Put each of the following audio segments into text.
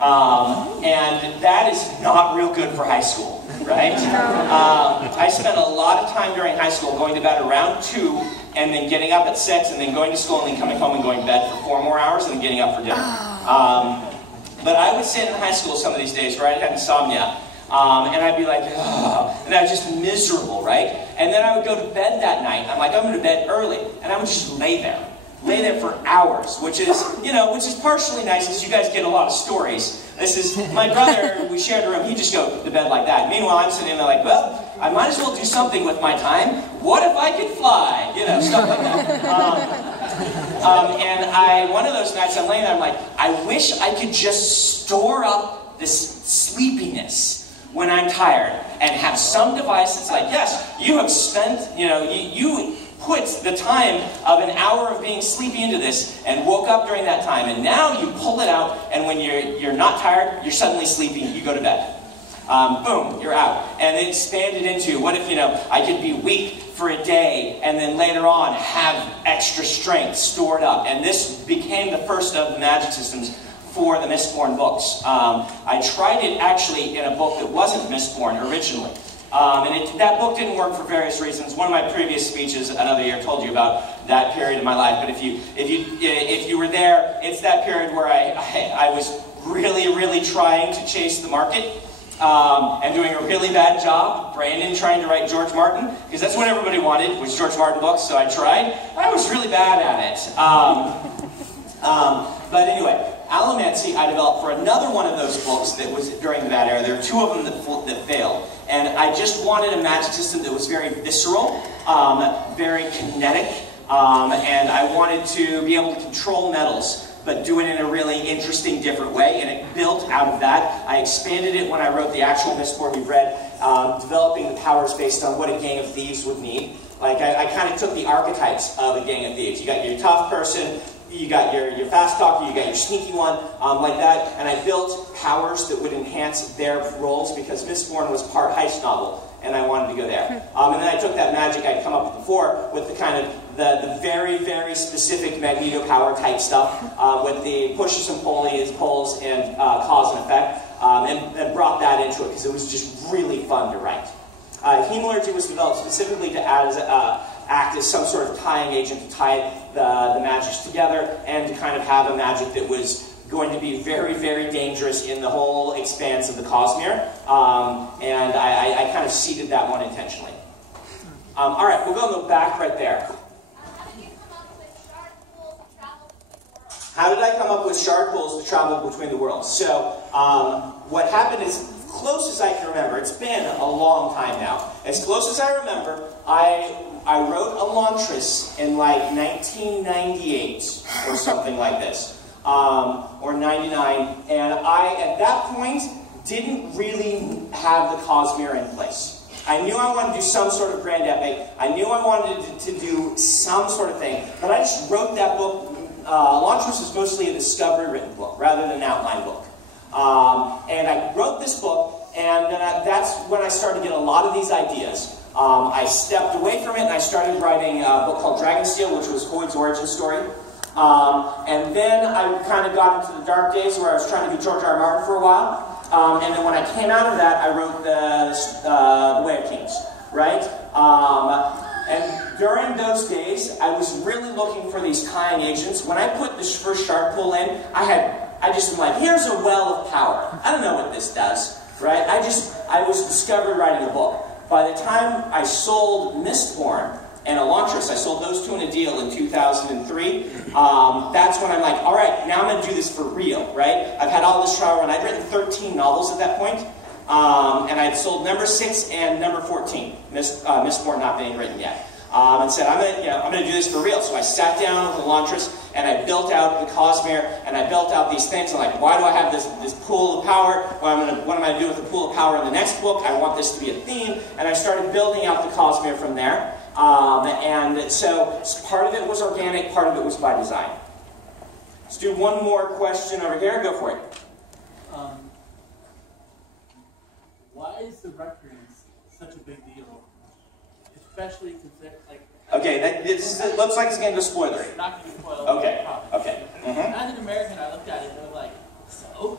And that is not real good for high school, right? I spent a lot of time during high school going to bed around 2, and then getting up at 6, and then going to school, and then coming home and going to bed for 4 more hours, and then getting up for dinner. But I would sit in high school some of these days where I had insomnia, and I'd be like, ugh, and I was just miserable, right? And then I would go to bed that night. I'm like, I'm going to bed early, and I would just lay there for hours, which is partially nice because you guys get a lot of stories. This is my brother. We shared a room. He just go to bed like that. Meanwhile, I'm sitting there like, well, I might as well do something with my time. What if I could fly? You know, stuff like that. And one of those nights, I'm laying there. I'm like, I wish I could just store up this sleepiness when I'm tired and have some device that's like, yes, you have spent, you put the time of an hour of being sleepy into this and woke up during that time, and now you pull it out, and when you're not tired, you're suddenly sleepy, you go to bed. Boom, you're out. And it expanded into, what if, I could be weak for a day and then later on have extra strength stored up. And this became the first of the magic systems for the Mistborn books. I tried it actually in a book that wasn't Mistborn originally. That book didn't work for various reasons. One of my previous speeches another year told you about that period in my life. But if you were there, it's that period where I was really trying to chase the market and doing a really bad job. Brandon trying to write George Martin, because that's what everybody wanted, was George Martin books. So I tried. I was really bad at it. But anyway, Allomancy I developed for another one of those books that was during the bad era. There were 2 of them that failed. And I just wanted a magic system that was very visceral, very kinetic, and I wanted to be able to control metals, but do it in a really interesting, different way, and it built out of that. I expanded it when I wrote the actual Mistborn you've read, developing the powers based on what a gang of thieves would need. Like, I kind of took the archetypes of a gang of thieves. You got your tough person, you got your fast talker, you got your sneaky one, like that, and I built powers that would enhance their roles, because Mistborn was part heist novel, and I wanted to go there. And then I took that magic I'd come up with before, with the kind of the very specific Magneto power type stuff, with the pushes and pulls and cause and effect, and brought that into it, because it was just really fun to write. Hemalurgy was developed specifically to act as some sort of tying agent to tie the magics together, and to kind of have a magic that was going to be very dangerous in the whole expanse of the Cosmere. And I kind of seeded that one intentionally. All right, we'll go in the back right there. How did I come up with shard pools to travel between the worlds? So what happened is, close as I can remember, it's been a long time now, as close as I remember, I wrote Elantris in like 1998 or something like this, or 99, and I, at that point, didn't really have the Cosmere in place. I knew I wanted to do some sort of grand epic, I knew I wanted to do some sort of thing, but I just wrote that book. Elantris is mostly a discovery written book, rather than an outline book. And I wrote this book, and that's when I started to get a lot of these ideas. I stepped away from it, and I started writing a book called Dragonsteel, which was Hoid's origin story. And then I kind of got into the dark days where I was trying to be George R. R. Martin for a while. And then when I came out of that, I wrote the Way of Kings, right? And during those days, I was really looking for these tying agents. When I put this first shard pool in, I just was like, here's a well of power. I don't know what this does, right? I was discovered writing a book. By the time I sold Mistborn and Elantris, I sold those 2 in a deal in 2003. That's when I'm like, all right, now I'm going to do this for real, right? I've had all this trial run. I'd written 13 novels at that point, and I'd sold number 6 and number 14, Mistborn not being written yet. And said, I'm going to do this for real. So I sat down with Elantris, and I built out the Cosmere, and I built out these things. I'm like, why do I have this pool of power? What am I going to do with the pool of power in the next book? I want this to be a theme. And I started building out the Cosmere from there. And so part of it was organic, part of it was by design. Let's do one more question over here. Go for it. Why is the reference such a big deal? Especially consider, like... Okay, it looks like it's going to go spoilery. Not going to be spoiled. Okay, okay. As an American, I looked at it and I'm like, so?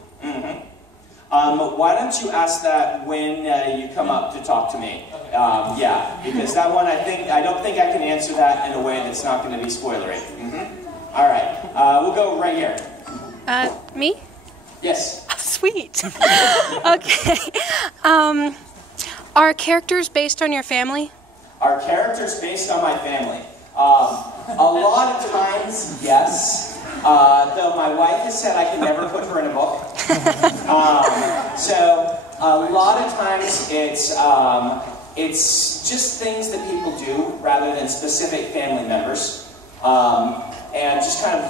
Why don't you ask that when you come up to talk to me? Yeah, because that one I don't think I can answer that in a way that's not going to be spoilery. All right, we'll go right here. Me? Yes. Oh, sweet. Okay. Are characters based on your family? Are characters based on my family? A lot of times, yes. Though my wife has said I can never put her in a book. So a lot of times it's just things that people do rather than specific family members, and just kind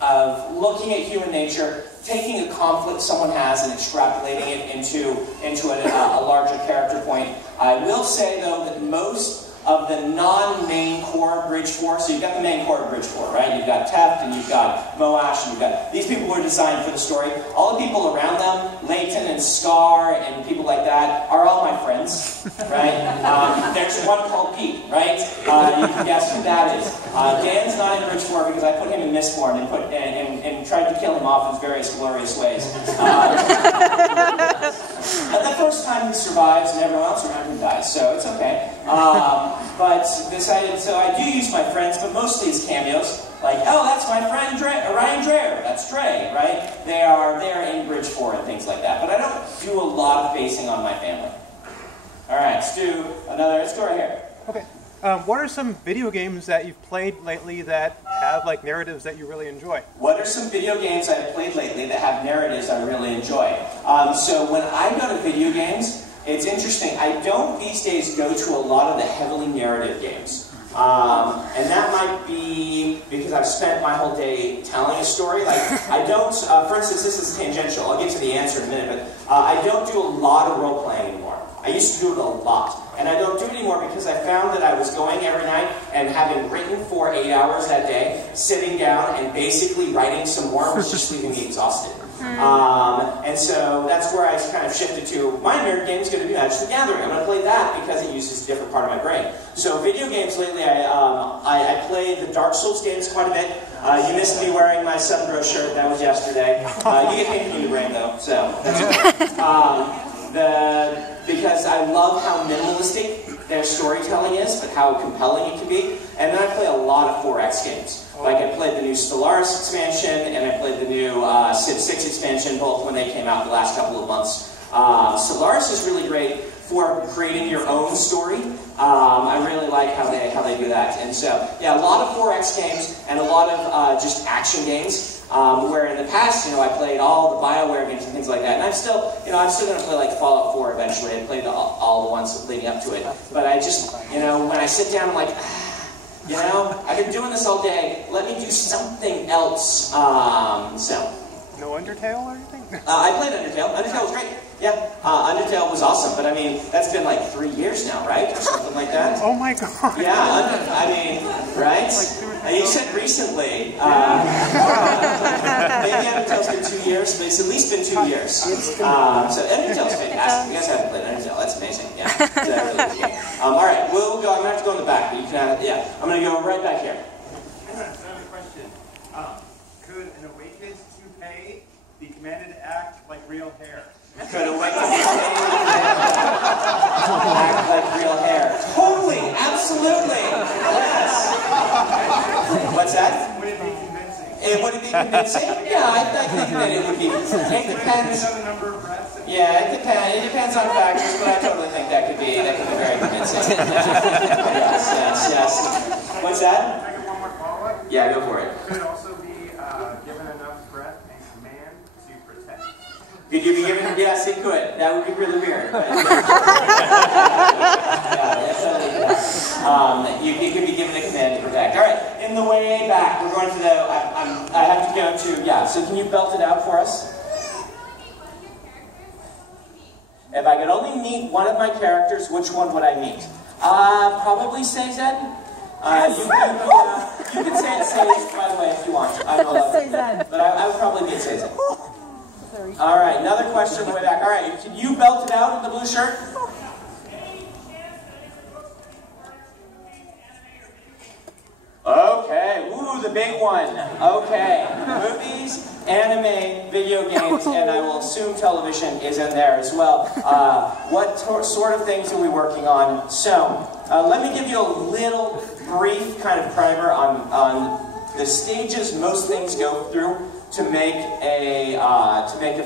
of looking at human nature, taking a conflict someone has and extrapolating it into a larger character point. I will say though that most of the non-main core Bridge 4, so you've got the main core of Bridge 4, right? You've got Teft, and you've got Moash, and you've got... These people were designed for the story. All the people around them, Leighton and Scar and people like that, are all my friends, right? There's one called Pete, right? You can guess who that is. Dan's not in Bridge 4 because I put him in Mistborn and tried to kill him off in various glorious ways. The first time he survives and everyone else around him dies, so it's okay. But decided, so I do use my friends, but mostly as cameos. Like, oh, that's my friend Ryan Dreher. That's Dre, right? They're in Bridge 4 and things like that. But I don't do a lot of basing on my family. All right, let's do another story here. Okay. What are some video games that you've played lately that have like narratives that you really enjoy? What are some video games I've played lately that have narratives I really enjoy? So when I go to video games, it's interesting. I don't these days go to a lot of the heavily narrative games. And that might be because I've spent my whole day telling a story. Like, I don't, for instance, this is tangential. I'll get to the answer in a minute, but I don't do a lot of role-playing anymore. I used to do it a lot. And I don't do it anymore because I found that I was going every night and having written for 8 hours that day, sitting down and basically writing some more was just leaving me exhausted. And so that's where I kind of shifted to, my nerd game is going to be Magic the Gathering. I'm going to play that because it uses a different part of my brain. So video games lately, I play the Dark Souls games quite a bit. You missed me wearing my Sunbro shirt, that was yesterday. You get paid from the brain though, so that's okay. Because I love how minimalistic their storytelling is, but how compelling it can be. And then I play a lot of 4X games. Like I played the new Stellaris expansion, and I played the new Civ 6 expansion, both when they came out the last couple of months. Stellaris is really great for creating your own story. I really like how they do that. And so, yeah, a lot of 4X games and a lot of just action games. Where in the past, I played all the BioWare games and things like that, and I'm still going to play like Fallout 4 eventually. I played all the ones leading up to it. But I just, when I sit down, I'm like, I've been doing this all day. Let me do something else. No Undertale or anything? I played Undertale. Undertale was great. Yeah, Undertale was awesome, but I mean, that's been like 3 years now, right? Or something like that. Oh my god. Yeah, I mean, right? And you said recently. Maybe Undertale's been 2 years, but it's at least been 2 years. So Undertale's fantastic. You guys haven't played Undertale. That's amazing. Yeah. All right, we'll go. I'm going to have to go in the back, but you can. Yeah, I'm going to go right back here. Another question. Could an awakened toupee be commanded to act like real hair? Could awakened toupee act like real hair? Totally, absolutely. Yes. What's that? Would it be convincing? Would it be convincing? Yeah, I think that it would be. It depends. Yeah, it depends on factors, but I totally think that could be very convincing. Yes. What's that? Can I get one more follow-up? Yeah, go for it. Could it also be given enough breath and command to protect? Could you be given? Yes, it could. That would be really weird. But you could be given a command to protect. All right, in the way back, we're going to the. I have to go to. Yeah. So can you belt it out for us? If I could only meet one of my characters, which one would I meet? Probably Sazed. You can say it Sage, by the way, if you want. I will love it. But I would probably meet Sazed. All right, another question on the way back. All right, can you belt it out with the blue shirt? Okay, woo, the big one. Okay, movies, anime, video games, and I will assume television is in there as well. What sort of things are we working on? So, let me give you a little brief kind of primer on the stages most things go through to make a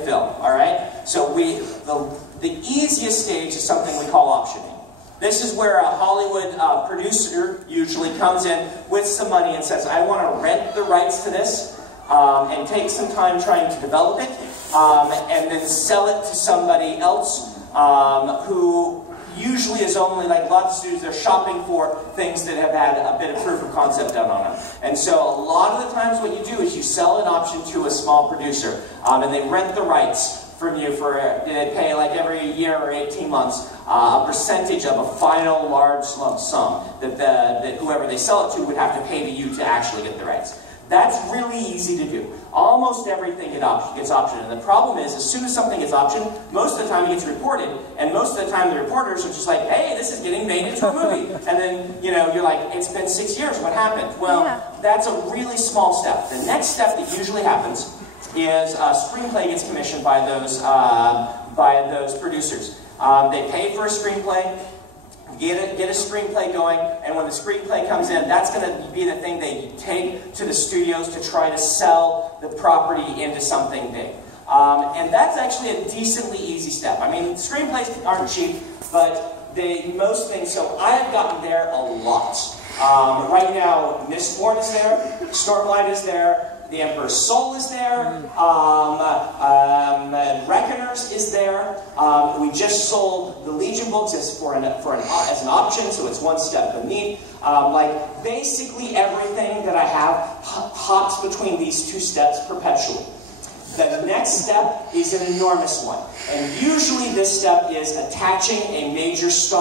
film. All right. So the easiest stage is something we call optioning. This is where a Hollywood producer usually comes in with some money and says, I want to rent the rights to this and take some time trying to develop it and then sell it to somebody else who usually is only, like lots of studios, they're shopping for things that have had a bit of proof of concept done on them. And so a lot of the times what you do is you sell an option to a small producer and they rent the rights from you for, they pay like every year or 18 months a percentage of a final large lump sum that whoever they sell it to would have to pay to you to actually get the rights. That's really easy to do. Almost everything gets optioned. And the problem is, as soon as something gets optioned, most of the time it gets reported, and most of the time the reporters are just like, hey, this is getting made into a movie. And then, you know, you're like, it's been 6 years, what happened? Well, that's a really small step. The next step that usually happens is a screenplay gets commissioned by those producers. They pay for a screenplay, get a screenplay going, and when the screenplay comes in, that's going to be the thing they take to the studios to try to sell the property into something big. And that's actually a decently easy step. I mean, screenplays aren't cheap, but most things, so I've gotten there a lot. Right now, Mistborn is there, Stormlight is there, The Emperor's Soul is there, Reckoners is there. We just sold the Legion books as an option, so it's one step beneath. Like basically everything that I have hops between these two steps perpetually. The next step is an enormous one, and usually this step is attaching a major star